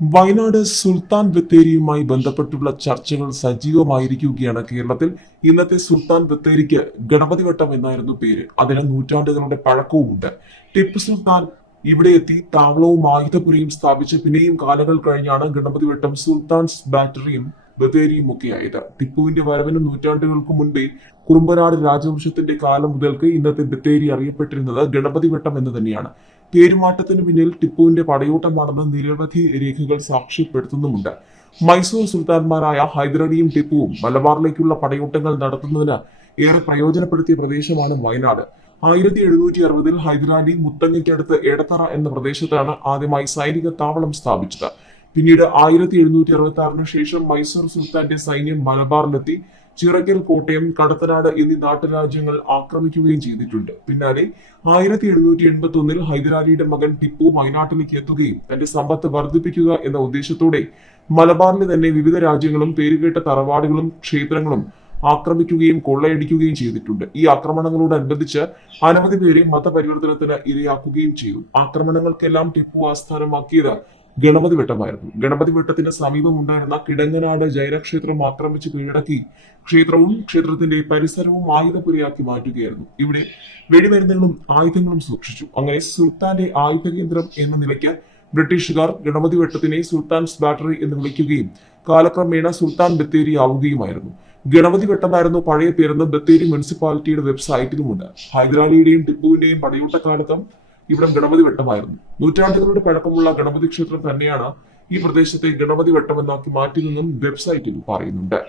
വയനാട് സുൽത്താൻ ബത്തേരിയുമായി ബന്ധപ്പെട്ടുള്ള ചർച്ചകൾ സജീവമായിരിക്കുകയാണ് കേരളത്തിൽ. ഇന്നത്തെ സുൽത്താൻ ബത്തേരിക്ക് ഗണപതി വട്ടം എന്നായിരുന്നു പേര്. അതിന് നൂറ്റാണ്ടുകളുടെ പഴക്കവുമുണ്ട്. ടിപ്പു സുൽത്താൻ ഇവിടെ എത്തി താവളവും ആയുധപുരയും സ്ഥാപിച്ച് പിന്നെയും കാലങ്ങൾ കഴിഞ്ഞാണ് ഗണപതി വട്ടം സുൽത്താൻസ് ബാറ്ററിയും ബത്തേരിയും ഒക്കെയായത്. ടിപ്പുവിന്റെ വരവിന് നൂറ്റാണ്ടുകൾക്ക് മുൻപേ കുറുമ്പനാട് രാജവംശത്തിന്റെ കാലം മുതൽക്ക് ഇന്നത്തെ ബത്തേരി അറിയപ്പെട്ടിരുന്നത് ഗണപതി വട്ടം എന്ന് തന്നെയാണ്. പേരുമാറ്റത്തിന് പിന്നിൽ ടിപ്പുവിന്റെ പടയോട്ടമാണെന്ന് നിരവധി രേഖകൾ സാക്ഷ്യപ്പെടുത്തുന്നുമുണ്ട്. മൈസൂർ സുൽത്താൻമാരായ ഹൈദരലിയും ടിപ്പുവും മലബാറിലേക്കുള്ള പടയോട്ടങ്ങൾ നടത്തുന്നതിന് ഏറെ പ്രയോജനപ്പെടുത്തിയ പ്രദേശമാണ് വയനാട്. 1760 ഹൈദരാലി മുത്തങ്ങയ്ക്കടുത്ത് എടത്തറ എന്ന പ്രദേശത്താണ് ആദ്യമായി സൈനിക താവളം സ്ഥാപിച്ചത്. പിന്നീട് 1766 ശേഷം മൈസൂർ സുൽത്താന്റെ സൈന്യം മലബാറിലെത്തി ചിറക്കൽ, കോട്ടയം, കടത്തനാട് എന്നീ നാട്ടുരാജ്യങ്ങൾ ആക്രമിക്കുകയും ചെയ്തിട്ടുണ്ട്. പിന്നാലെ 1781 ഹൈദരാലിയുടെ മകൻ ടിപ്പു വയനാട്ടിലേക്ക് എത്തുകയും തന്റെ സമ്പത്ത് വർദ്ധിപ്പിക്കുക എന്ന ഉദ്ദേശത്തോടെ മലബാറിലെ തന്നെ വിവിധ രാജ്യങ്ങളും പേരുകേട്ട തറവാടുകളും ക്ഷേത്രങ്ങളും ആക്രമിക്കുകയും കൊള്ളയടിക്കുകയും ചെയ്തിട്ടുണ്ട്. ഈ ആക്രമണങ്ങളോടനുബന്ധിച്ച് അനവധി പേരെ മതപരിവർത്തനത്തിന് ഇരയാക്കുകയും ചെയ്തു. ആക്രമണങ്ങൾക്കെല്ലാം ടിപ്പു ആസ്ഥാനമാക്കിയത് ഗണപതി വട്ടമായിരുന്നു. ഗണപതി വട്ടത്തിന് സമീപം ഉണ്ടായിരുന്ന കിടങ്ങനാട് ജൈനക്ഷേത്രം ആക്രമിച്ച് കീഴടക്കി ക്ഷേത്രവും ക്ഷേത്രത്തിന്റെ പരിസരവും ആയുധപുരയാക്കി മാറ്റുകയായിരുന്നു. ഇവിടെ വെടിമരുന്നുകളും ആയുധങ്ങളും സൂക്ഷിച്ചു. അങ്ങനെ സുൽത്താന്റെ ആയുധ കേന്ദ്രം എന്ന നിലയ്ക്ക് ബ്രിട്ടീഷുകാർ ഗണപതി വട്ടത്തിനെ സുൽത്താൻസ് ബാറ്ററി എന്ന് വിളിക്കുകയും കാലക്രമേണ സുൽത്താൻ ബത്തേരി ആവുകയുമായിരുന്നു. ഗണപതി വട്ടമായിരുന്നു പഴയ പേരെന്ന് ബത്തേരി മുനിസിപ്പാലിറ്റിയുടെ വെബ്സൈറ്റിലുമുണ്ട്. ഹൈദരാലിയുടെയും ടിപ്പുവിന്റെയും പടയോട്ടക്കാലത്തും ഇവിടം ഗണപതി വട്ടമായിരുന്നു. നൂറ്റാണ്ടുകളുടെ പഴക്കമുള്ള ഗണപതി ക്ഷേത്രം തന്നെയാണ് ഈ പ്രദേശത്തെ ഗണപതി വട്ടം എന്നാക്കി മാറ്റിയതെന്നും വെബ്സൈറ്റിൽ പറയുന്നുണ്ട്.